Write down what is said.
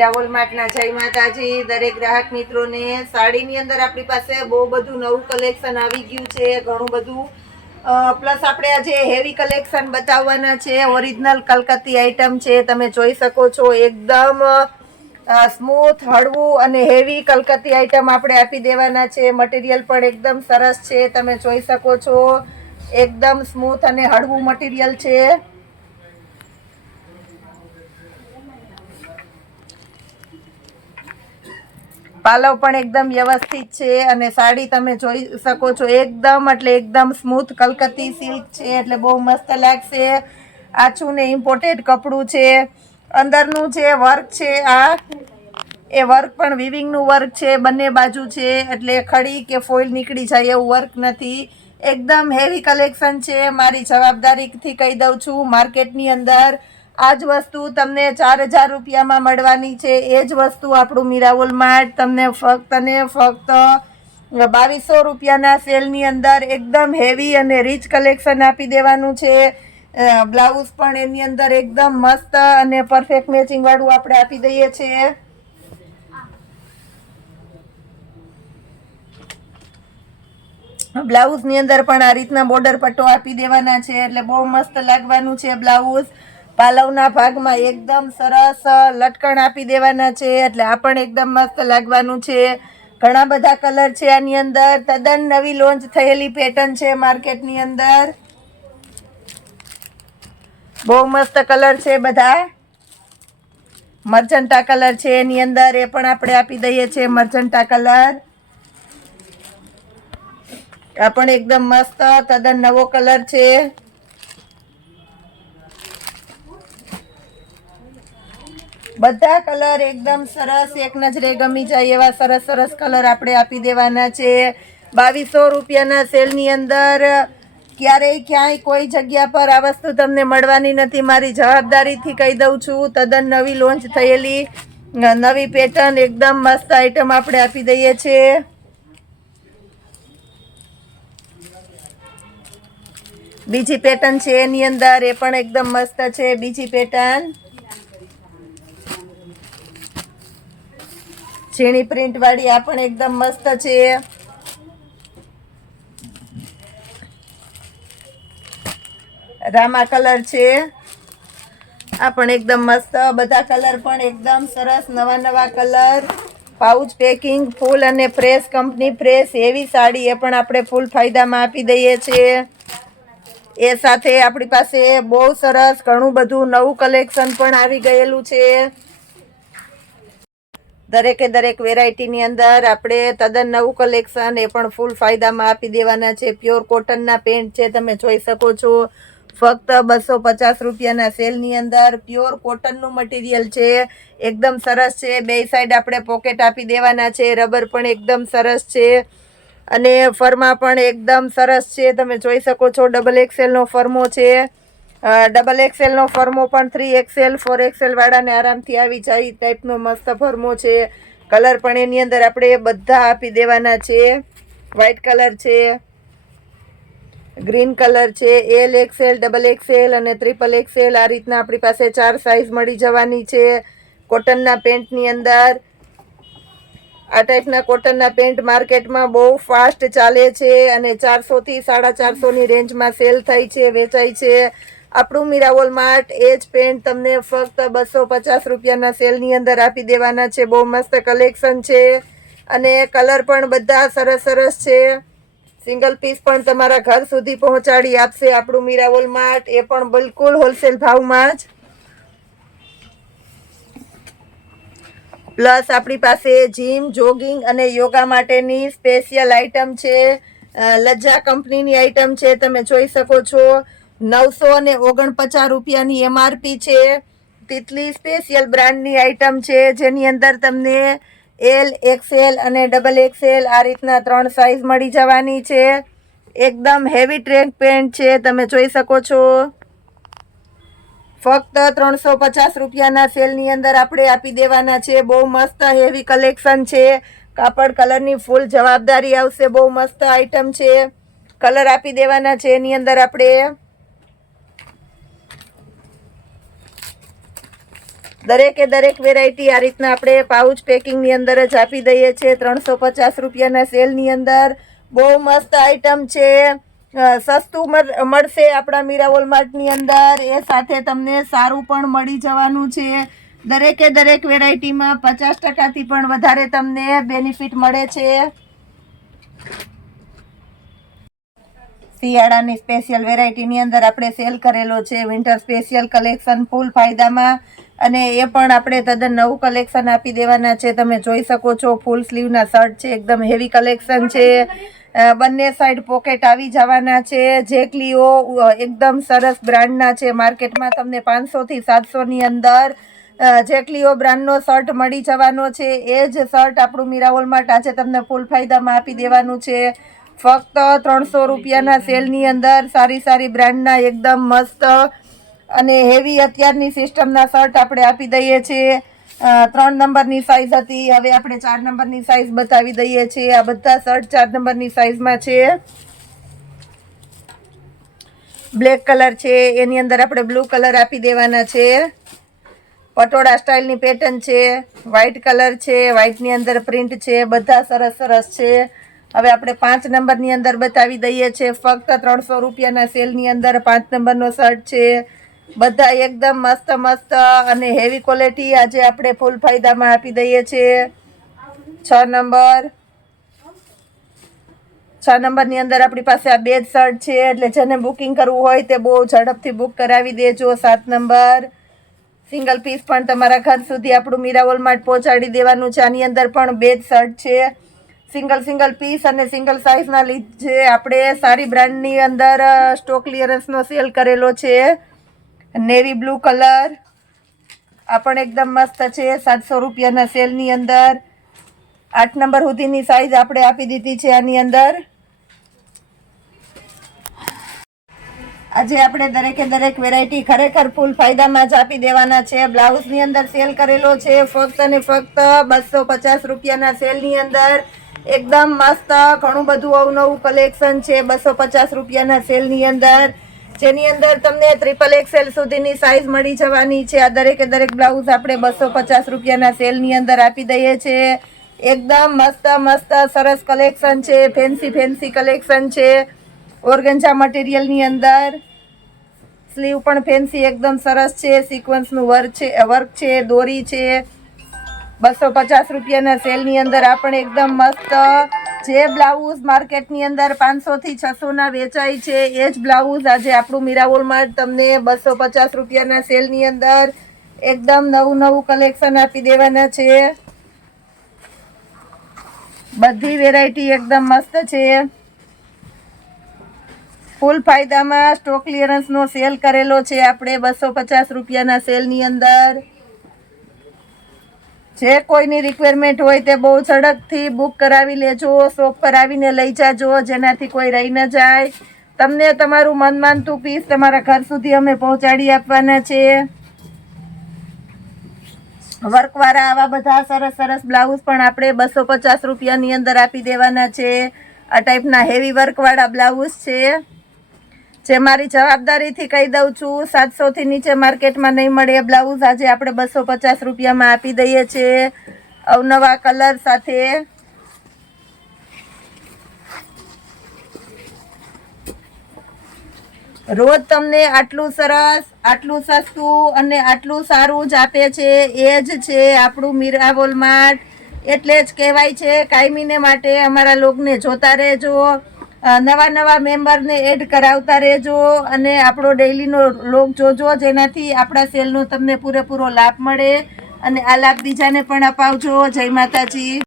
મીરાવોલ માર્ટના જય માતાજી દરેક ગ્રાહક મિત્રોને। સાડીની અંદર આપણી પાસે બહુ બધું નવું કલેક્શન આવી ગયું છે, ઘણું બધું પ્લસ આપણે આજે હેવી કલેક્શન બતાવવાના છે। ઓરિજિનલ કલકત્તી આઈટમ છે, તમે જોઈ શકો છો। એકદમ સ્મૂથ હળવું અને હેવી કલકત્તી આઈટમ આપણે આપી દેવાના છે। મટીરિયલ પણ એકદમ સરસ છે, તમે જોઈ શકો છો। એકદમ સ્મૂથ અને હળવું મટીરિયલ છે। પાલવ પણ એકદમ વ્યવસ્થિત છે અને સાડી તમે જોઈ શકો છો એકદમ એટલે એકદમ સ્મૂથ કલકત્તી સિલ્ક છે, એટલે બહુ મસ્ત લાગશે। આછું ને ઇમ્પોર્ટેડ કપડું છે, અંદરનું જે વર્ક છે આ એ વર્ક પણ વિવિંગનું વર્ક છે, બંને બાજુ છે, એટલે ખડી કે ફોઇલ નીકળી જાય એવું વર્ક નથી। એકદમ હેવી કલેક્શન છે, મારી જવાબદારીથી કહી દઉં છું। માર્કેટની અંદર આ જ વસ્તુ તમને 4000 રૂપિયામાં મળવાની છે, એ જ વસ્તુ આપણું મીરાવોલ માર્ટ તમને ફક્ત અને ફક્ત 2200 રૂપિયાના સેલની અંદર એકદમ હેવી અને રીચ કલેક્શન આપી દેવાનું છે। બ્લાઉઝ પણ એની અંદર એકદમ મસ્ત અને પરફેક્ટ મેચિંગ વાળું આપણે આપી દઈએ છીએ। બ્લાઉઝની અંદર પણ આ રીતના બોર્ડર પટ્ટો આપી દેવાના છે, એટલે બહુ મસ્ત લાગવાનું છે બ્લાઉઝ। પાલવના ભાગમાં એકદમ સરસ લટકણ આપી દેવાના છે, એટલે આ પણ એકદમ મસ્ત લાગવાનું છે। ઘણા બધા કલર છે આની અંદર, તદ્દન નવી લોન્ચ થયેલી પેટર્ન છે માર્કેટની અંદર। બહુ મસ્ત કલર છે બધા। મર્જન્ટા કલર છે એની અંદર, એ પણ આપણે આપી દઈએ છીએ મર્જન્ટા કલર। આ પણ એકદમ મસ્ત તદ્દન નવો કલર છે। બધા કલર એકદમ સરસ, એક નજરે ગમી જાય એવા સરસ સરસ કલર આપણે આપી દેવાના છે। 2200 રૂપિયાના સેલની અંદર ક્યારેય ક્યાંય કોઈ જગ્યા પર આ વસ્તુ તમને મળવાની નથી, મારી જવાબદારીથી કહી દઉં છું। તદ્દન નવી લોન્ચ થયેલી નવી પેટર્ન એકદમ મસ્ત આઈટમ આપણે આપી દઈએ છીએ। બીજી પેટર્ન છે એની અંદર, એ પણ એકદમ મસ્ત છે। બીજી પેટર્ન ઝીણી પ્રિન્ટ વાળી, આ પણ એકદમ મસ્ત છે। રામા કલર છે, આ પણ એકદમ મસ્ત। બધા કલર પણ એકદમ સરસ, નવા નવા કલર। પાઉચ પેકિંગ ફૂલ અને પ્રેસ, કંપની પ્રેસ એવી સાડી, એ પણ આપણે ફૂલ ફાયદામાં આપી દઈએ છીએ। એ સાથે આપણી પાસે બહુ સરસ ઘણું બધું નવું કલેક્શન પણ આવી ગયેલું છે। દરેકે દરેક વેરાયટીની અંદર આપણે તદ્દન નવું કલેક્શન એ પણ ફૂલ ફાયદામાં આપી દેવાના છે। પ્યોર કોટનના પેન્ટ છે, તમે જોઈ શકો છો। ફક્ત 250 રૂપિયાના સેલની અંદર પ્યોર કોટનનું મટીરિયલ છે, એકદમ સરસ છે। બે સાઈડ આપણે પોકેટ આપી દેવાના છે, રબર પણ એકદમ સરસ છે અને ફરમાં પણ એકદમ સરસ છે, તમે જોઈ શકો છો। ડબલ XL નો ફરમો છે, ડબલ XL નો ફરમો પણ 3XL 4XL વાળાને આરામથી આવી જાય એ ટાઈપનો મસ્ત ફરમો છે। કલર પણ એની અંદર આપણે બધા આપી દેવાના છે। વ્હાઈટ કલર છે, ગ્રીન કલર છે, LXL, ડબલ XL અને ટ્રિપલ XL, આ રીતના આપણી પાસે 4 સાઈઝ મળી જવાની છે કોટનના પેન્ટની અંદર। આ ટાઈપના કોટનના પેન્ટ માર્કેટમાં બહુ ફાસ્ટ ચાલે છે અને 400 થી 450 ની રેન્જમાં સેલ થાય છે, વેચાય છે। આપણું મીરાવોલ માર્ટ એ જ પેન્ટ તમને ફક્ત 250 રૂપિયાના સેલની અંદર આપી દેવાના છે। બહુ મસ્ત કલેક્શન છે અને કલર પણ બધા સરસ સરસ છે। સિંગલ પીસ પણ તમારા ઘર સુધી પહોંચાડી આપશે આપણું મીરાવોલ માર્ટ, એ પણ બિલકુલ હોલસેલ ભાવમાં જ। પ્લસ આપણી પાસે જીમ, જોગિંગ અને યોગા માટેની સ્પેશિયલ આઈટમ છે। લજ્જા કંપનીની આઈટમ છે, તમે જોઈ શકો છો। 949 રૂપિયાની MRP છે। તિતલી સ્પેશિયલ બ્રાન્ડની આઈટમ છે, જેની અંદર તમને L, XL અને ડબલ XL આ રીતના 3 સાઈઝ મળી જવાની છે। એકદમ હેવી ટ્રેક પેન્ટ છે, તમે જોઈ શકો છો। ફક્ત 350 રૂપિયાના સેલની અંદર આપણે આપી દેવાના છે। બહુ મસ્ત હેવી કલેક્શન છે, કાપડ કલરની ફૂલ જવાબદારી આવશે। બહુ મસ્ત આઈટમ છે, કલર આપી દેવાના છે એની અંદર આપણે। દરેકે દરેક વેરાયટી આ રીતના આપણે પાઉચ પેકિંગની અંદર જ આપી દઈએ છીએ 350 રૂપિયાના સેલની અંદર. બહુ મસ્ત આઈટમ છે, સસ્તું મળશે આપણા મીરા માર્ટની અંદર. એ સાથે તમને સારું પણ મળી જવાનું છે. દરેકે દરેક વેરાયટીમાં 50%થી પણ વધારે તમને બેનિફિટ મળે છે. શિયાળાની સ્પેશિયલ વેરાયટીની અંદર આપણે સેલ કરેલો છે વિન્ટર સ્પેશિયલ કલેક્શન ફૂલ ફાયદામાં, અને એ પણ આપણે તદ્દન નવું કલેક્શન આપી દેવાના છે. તમે જોઈ શકો છો ફૂલ સ્લીવના શર્ટ છે, એકદમ હેવી કલેક્શન છે. બંને સાઈડ પોકેટ આવી જવાના છે. જેકલીઓ એકદમ સરસ બ્રાન્ડના છે. માર્કેટમાં તમને 500 થી 700 ની અંદર જેકલીઓ બ્રાન્ડનો શર્ટ મળી જવાનો છે. એ જ શર્ટ આપણું મીરા માર્ટ આજે તમને ફૂલ ફાયદામાં આપી દેવાનું છે. ફક્ત 300 રૂપિયાના સેલની અંદર સારી સારી બ્રાન્ડના એકદમ મસ્ત અને હેવી અત્યારની સિસ્ટમના શર્ટ આપણે આપી દઈએ છીએ. 3 નંબરની સાઇઝ હતી, હવે આપણે 4 નંબરની સાઇઝ બતાવી દઈએ છીએ. આ બધા શર્ટ 4 નંબરની સાઇઝમાં છે. બ્લેક કલર છે, એની અંદર આપણે બ્લુ કલર આપી દેવાના છે. પટોળા સ્ટાઇલની પેટર્ન છે. વ્હાઇટ કલર છે, વ્હાઇટની અંદર પ્રિન્ટ છે. બધા સરસ સરસ છે. હવે આપણે 5 નંબરની અંદર બતાવી દઈએ છીએ. ફક્ત 300 રૂપિયાના સેલની અંદર 5 નંબરનો શર્ટ છે. બધા એકદમ મસ્ત મસ્ત અને હેવી ક્વોલિટી આજે આપણે ફૂલ ફાયદામાં આપી દઈએ છીએ. 6 નંબરની અંદર આપણી પાસે આ 2 શર્ટ છે, એટલે જેને બુકિંગ કરવું હોય તે બહુ ઝડપથી બુક કરાવી દેજો. 7 નંબર સિંગલ પીસ પણ તમારા ઘર સુધી આપણું મીરા માર્ટ પહોંચાડી દેવાનું છે. આની અંદર પણ 2 શર્ટ છે. સિંગલ પીસ અને સિંગલ સાઇઝના લીધે આપણે સારી બ્રાન્ડની અંદર સ્ટોક ક્લિયરન્સનો સેલ કરેલો છે. નેવી બ્લુ કલર આ પણ એકદમ મસ્ત છે. 700 રૂપિયાના સેલની અંદર 8 નંબર સુધીની સાઇઝ આપણે આપી દીધી છે. આની અંદર આજે આપણે દરેકે દરેક વેરાયટી ખરેખર ફૂલ ફાયદામાં જ આપી દેવાના છે. બ્લાઉઝની અંદર સેલ કરેલો છે ફક્ત અને ફક્ત 250 રૂપિયાના સેલની અંદર. એકદમ મસ્ત ઘણું બધું અવનવું કલેક્શન છે 250 રૂપિયાના સેલની અંદર, જેની અંદર તમને XXL સુધીની સાઇઝ મળી જવાની છે. આ દરેકે દરેક બ્લાઉઝ આપણે 250 રૂપિયાના સેલની અંદર આપી દઈએ છીએ. એકદમ મસ્ત મસ્ત સરસ કલેક્શન છે. ફેન્સી કલેક્શન છે. ઓર્ગન્જા મટીરિયલની અંદર સ્લીવ પણ ફેન્સી એકદમ સરસ છે. સિક્વન્સનું વર્ક છે, દોરી છે. 250 રૂપિયાના સેલની અંદર આપણે એકદમ મસ્ત જે બ્લાઉઝ માર્કેટની અંદર 500 થી 600 ના વેચાય છે, એ જ બ્લાઉઝ આજે આપણું મીરા માર્ટ તમને 250 રૂપિયાના સેલની અંદર એકદમ નવું કલેક્શન આપી દેવાના છે. બધી વેરાયટી એકદમ મસ્ત છે. ફૂલ ફાયદામાં સ્ટોક ક્લિયરન્સનો સેલ કરેલો છે આપણે 250 રૂપિયાના સેલની અંદર. જે કોઈની રિક્વાયરમેન્ટ હોય તે બહુ ઝડપથી બુક કરાવી લેજો. શોપ પર આવીને લઈ જાજો, જેનાથી કોઈ રહી ન જાય. તમને તમારું મનમાનતું પીસ તમારા ઘર સુધી અમે પહોંચાડી આપવાના છે. વર્કવાળા આવા બધા સરસ સરસ બ્લાઉઝ પણ આપણે 250 રૂપિયાની અંદર આપી દેવાના છે. આ ટાઈપના હેવી વર્કવાળા બ્લાઉઝ છે, જે મારી જવાબદારીથી કહી દઉં છું. 700 થી નીચે માર્કેટમાં નહીં મળે એ બ્લાઉઝ આજે આપણે 250 રૂપિયામાં આપી દઈએ છીએ. અવનવા કલર સાથે રોજ તમને આટલું સરસ, આટલું સસ્તું અને આટલું સારું જ આપે છે. એ જ છે આપણું મીરા માર્ટ. એટલે જ કહેવાય છે કાયમીને માટે અમારા લોગને જોતા રહેજો, નવા મેમ્બરને એડ કરાવતા રહેજો અને આપણો ડેઈલીનો લોગ જોજો, જેનાથી આપણા સેલનો તમને પૂરેપૂરો લાભ મળે અને આ લાભ બીજાને પણ અપાવજો. જય માતાજી.